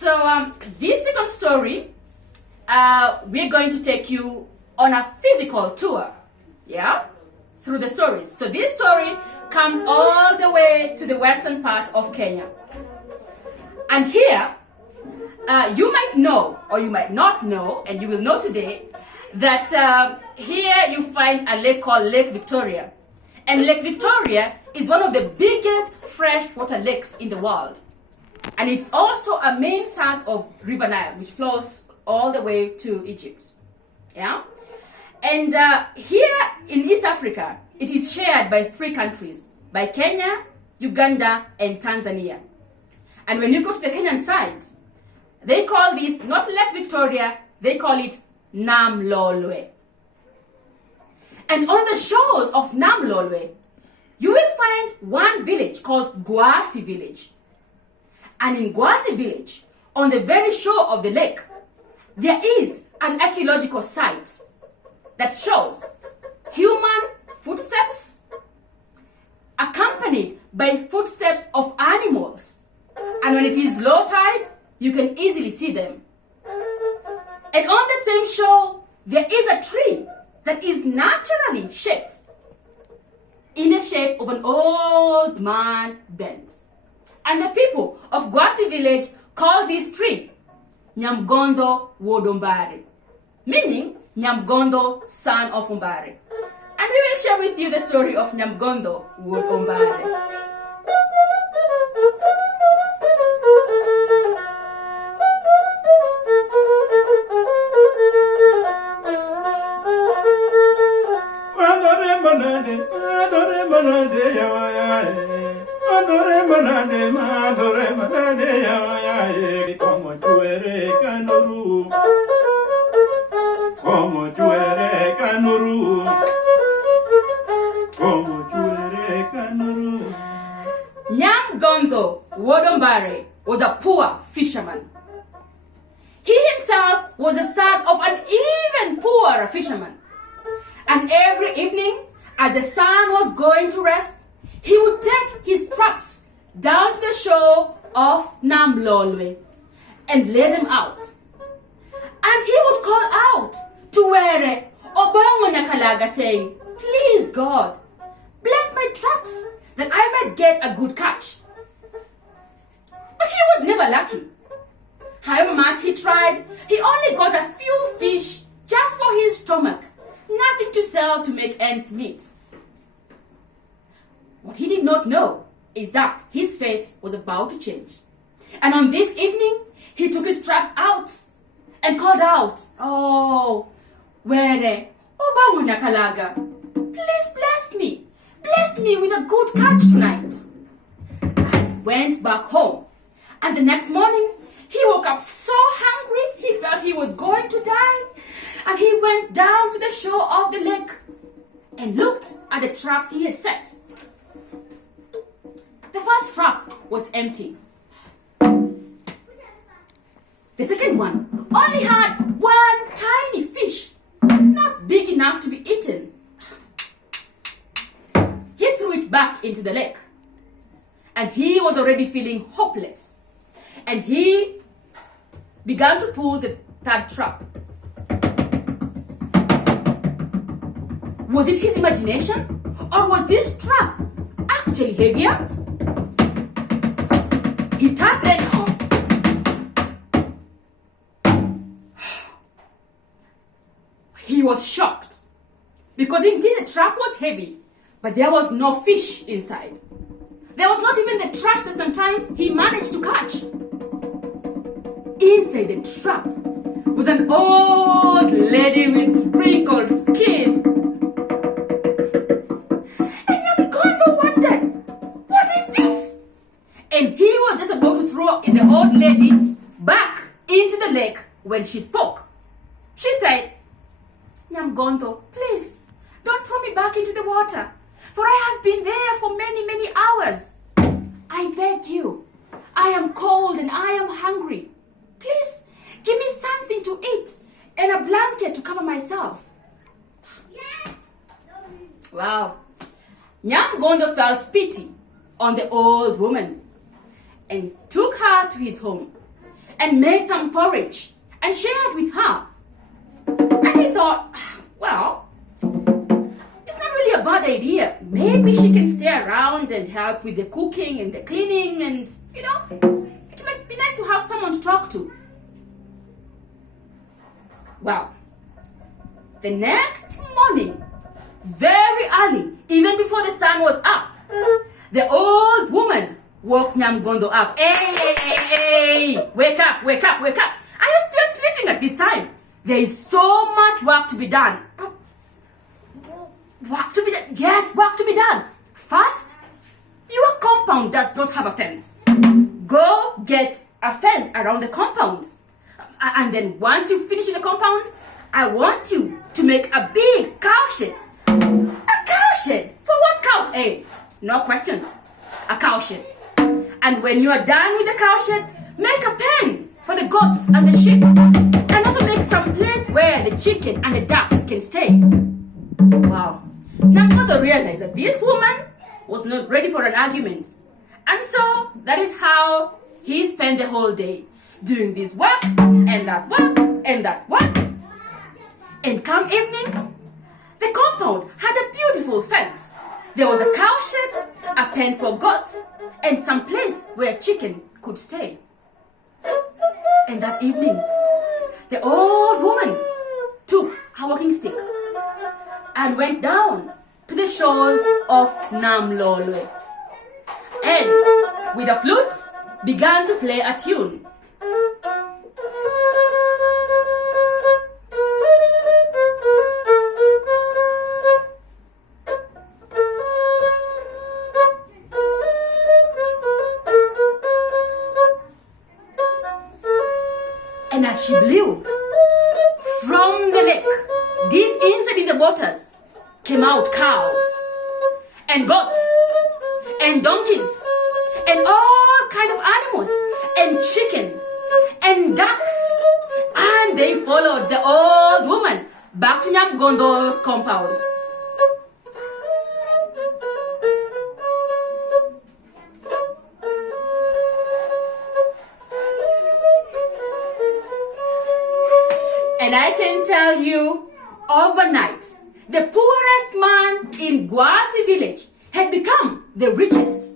This second story, we're going to take you on a physical tour, through the stories. So this story comes all the way to the western part of Kenya. And here, you might know, or you might not know, and you will know today, that here you find a lake called Lake Victoria. And Lake Victoria is one of the biggest freshwater lakes in the world. And it's also a main source of River Nile, which flows all the way to Egypt. And here in East Africa, it is shared by 3 countries, by Kenya, Uganda, and Tanzania. And when you go to the Kenyan side, they call this not Lake Victoria, they call it Namlolwe. And on the shores of Namlolwe, you will find one village called Gwassi Village. And in Gwassi Village, on the very shore of the lake, there is an archaeological site that shows human footsteps accompanied by footsteps of animals. And when it is low tide, you can easily see them. And on the same shore, there is a tree that is naturally shaped in the shape of an old man bent. And the people of Gwassi Village call this tree Nyamgontho, Wuod Ombare, meaning Nyamgontho, son of Ombare. And we will share with you the story of Nyamgontho, Wuod Ombare. Nyamgontho, Wuod Ombare, was a poor fisherman. He himself was the son of an even poorer fisherman. And every evening, as the sun was going to rest, he would take his traps down to the shore of Namlolwe and lay them out. And he would call out to Were Obongo Nyakalaga, saying, "Please God, bless my traps that I might get a good catch." But he was never lucky. However much he tried, he only got a few fish just for his stomach, nothing to sell to make ends meet. What he did not know is that his fate was about to change. And on this evening, he took his traps out and called out, "Oh, Were Obongo Nyakalaga, please bless me with a good catch tonight." And went back home. And the next morning, he woke up so hungry, he felt he was going to die. And he went down to the shore of the lake and looked at the traps he had set. The first trap was empty. The second one only had one tiny fish, not big enough to be eaten. He threw it back into the lake. And he was already feeling hopeless. And he began to pull the third trap. Was it his imagination? Or was this trap actually heavier? He turned home. He was shocked. Because indeed the trap was heavy, but there was no fish inside. There was not even the trash that sometimes he managed to catch. Inside the trap was an old lady with wrinkled skin. And Nyamgontho wondered, "What is this?" And he was just about to throw the old lady back into the lake when she spoke. She said, "Nyamgontho, please, don't throw me back into the water, for I have been there for many, many hours. I beg you, I am cold and I am hungry. Please, give me something to eat and a blanket to cover myself." Wow. Nyamgontho felt pity on the old woman and took her to his home and made some porridge and shared with her. And he thought, well, it's not really a bad idea. Maybe she can stay around and help with the cooking and the cleaning, and it might be nice to have someone to talk to. Well, the next morning, very early, even before the sun was up, the old woman woke Nyamgontho up. Hey, wake up, wake up, wake up. Are you still sleeping at this time? There is so much work to be done. Work to be done? Yes, work to be done. First, your compound does not have a fence. Go get a fence around the compound. And then once you finish in the compound, I want you to make a big cow shed. A cow shed? For what cows? Hey, no questions. A cow shed. And when you are done with the cow shed, make a pen for the goats and the sheep. And also make some place where the chicken and the ducks can stay. Wow. Nyamgontho realized that this woman was not ready for an argument. And so that is how he spent the whole day doing this work and that work and that work. And come evening, the compound had a beautiful fence. There was a cow shed, a pen for goats, and some place where chicken could stay. And that evening, the old woman took her walking stick and went down to the shores of Namlolwe, and with a flute began to play a tune. And as she blew, from the lake, deep inside in the waters, came out cows, and goats, and donkeys, and all kind of animals, and chicken, and ducks. And they followed the old woman back to Nyamgontho's compound. And I can tell you, overnight, the poorest man in Gwassi Village had become the richest.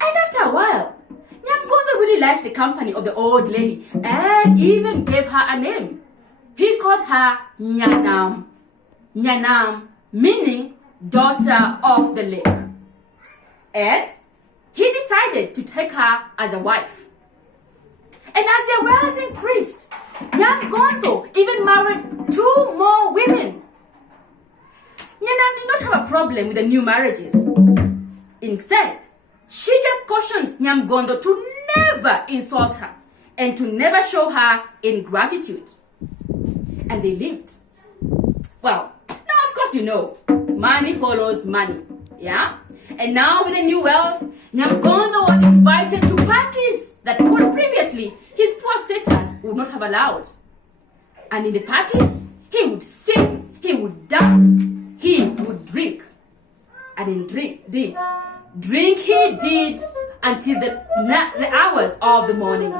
And after a while, Nyamgontho really liked the company of the old lady and even gave her a name. He called her Nyanam. Nyanam meaning daughter of the lake. And he decided to take her as a wife. And as their wealth increased, Nyamgontho even married 2 more women. Nyanam did not have a problem with the new marriages. Instead, she just cautioned Nyamgontho to never insult her and to never show her ingratitude. And they lived. Well, now of course you know, money follows money, yeah? And now with the new wealth, Nyamgontho was invited to parties that would previously his poor status would not have allowed. And in the parties, he would sing, he would dance, he would drink. And in drink he did until the hours of the morning.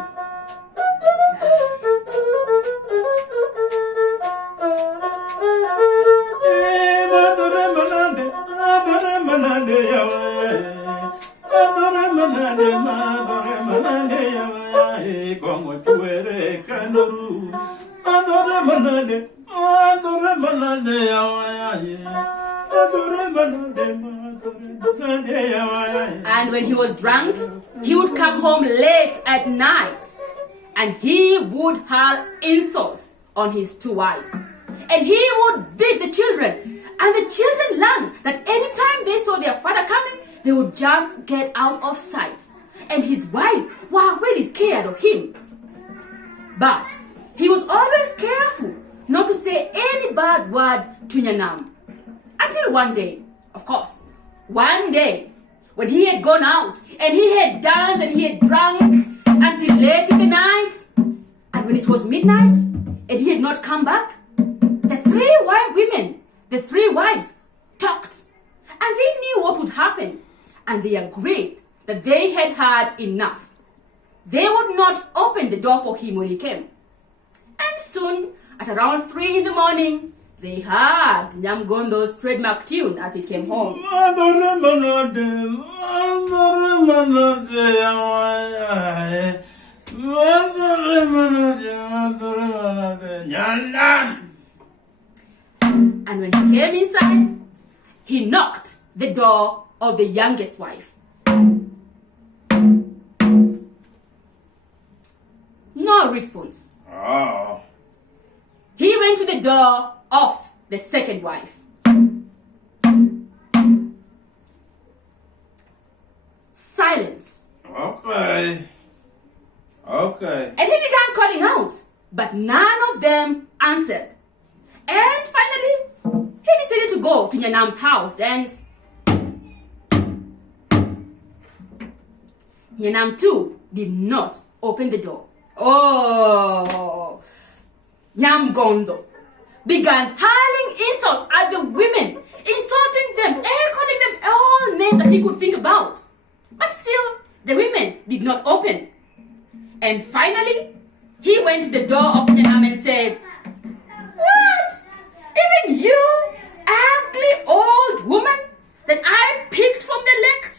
And when he was drunk, he would come home late at night and he would hurl insults on his 2 wives. And he would beat the children. And the children learned that anytime they saw their father coming, they would just get out of sight. And his wives were really scared of him. But he was always careful not to say any bad word to Nyanam. Until one day, of course, one day, when he had gone out and he had danced and he had drunk until late in the night, and when it was midnight and he had not come back, the 3 wives, talked. And they knew what would happen. And they agreed that they had had enough. they would not open the door for him when he came. And soon, at around 3 in the morning, they heard Nyamgontho's trademark tune as he came home. And when he came inside, he knocked the door of the youngest wife. No response. Oh. He went to the door of the second wife. Silence. Okay. Okay. And he began calling out, but none of them answered. And finally, he decided to go to Nyanam's house, and Nyanam too did not open the door. Oh, Nyamgontho began hurling insults at the women, insulting them and calling them all names that he could think about. But still, the women did not open. And finally, he went to the door of Nyanam and said, "What? Even you, ugly old woman that I picked from the lake,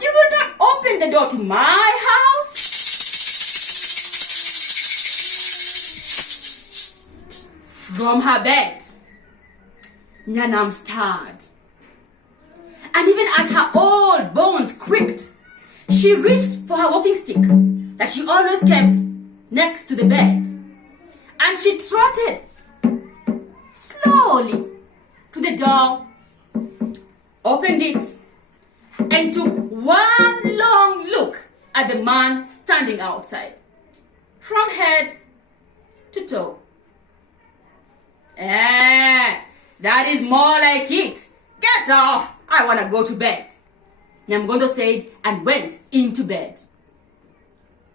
you will not open the door to my house?" From her bed, Nyanam stirred. And even as her old bones creaked, she reached for her walking stick that she always kept next to the bed. And she trotted slowly to the door, opened it, and took one long look at the man standing outside, from head to toe. That is more like it. Get off. I want to go to bed, Nyamgontho said, and went into bed.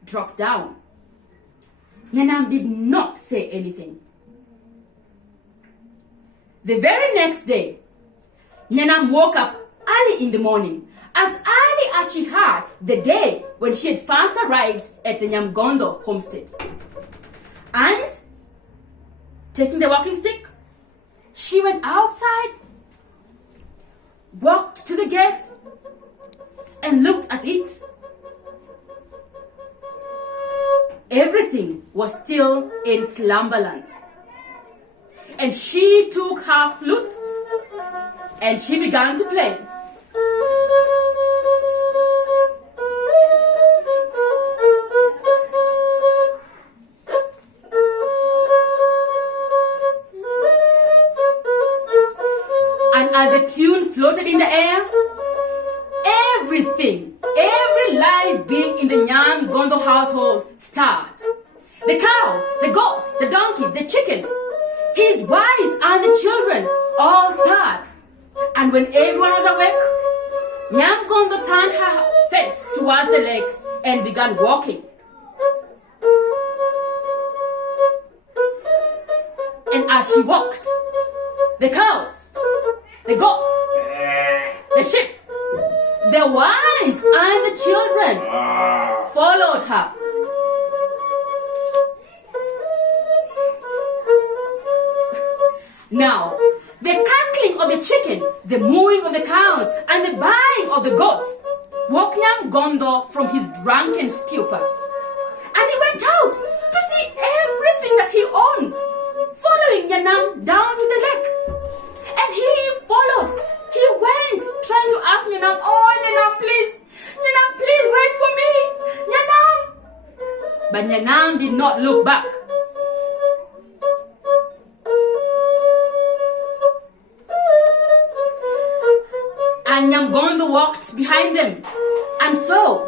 Dropped down. Nyanam did not say anything. The very next day, Nyanam woke up early in the morning, as early as she had the day when she had first arrived at the Nyamgontho homestead. And taking the walking stick, she went outside, walked to the gate, and looked at it. Everything was still in slumberland. And she took her flute and she began to play. And as the tune floated in the air, every live being in the Nyamgontho household stirred. The cows, the goats, the donkeys, the chicken, his wives and the children all stirred. And when everyone was awake, Nyamgontho turned her face towards the lake and began walking. And as she walked, the cows, the goats, the sheep, the wives and the children followed her. Now, the cackling of the chicken, the mooing of the cows, and the baying of the goats woke Nyamgontho from his drunken stupor. And he went out to see everything that he owned, following Nyanam down to the lake. And he followed. He went, trying to ask Nyanam, "Oh, Nyanam, please wait for me. Nyanam." But Nyanam did not look back. And Nyamgontho walked behind them and saw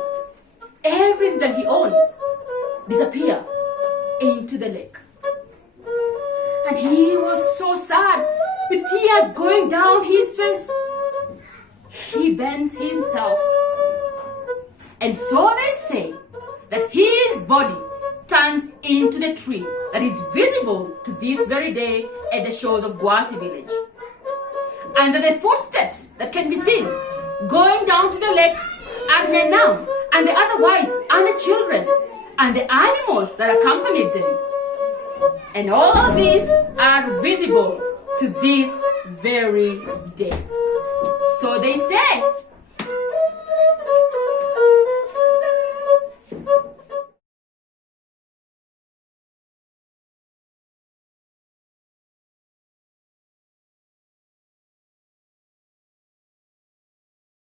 everything that he owned disappear into the lake. And he was so sad, with tears going down his face. He bent himself. And so they say that his body turned into the tree that is visible to this very day at the shores of Gwassi Village. And that the footsteps that can be seen going down to the lake are Nyanam and the other wives and the children and the animals that accompanied them. And all of these are visible to this very day. So they say,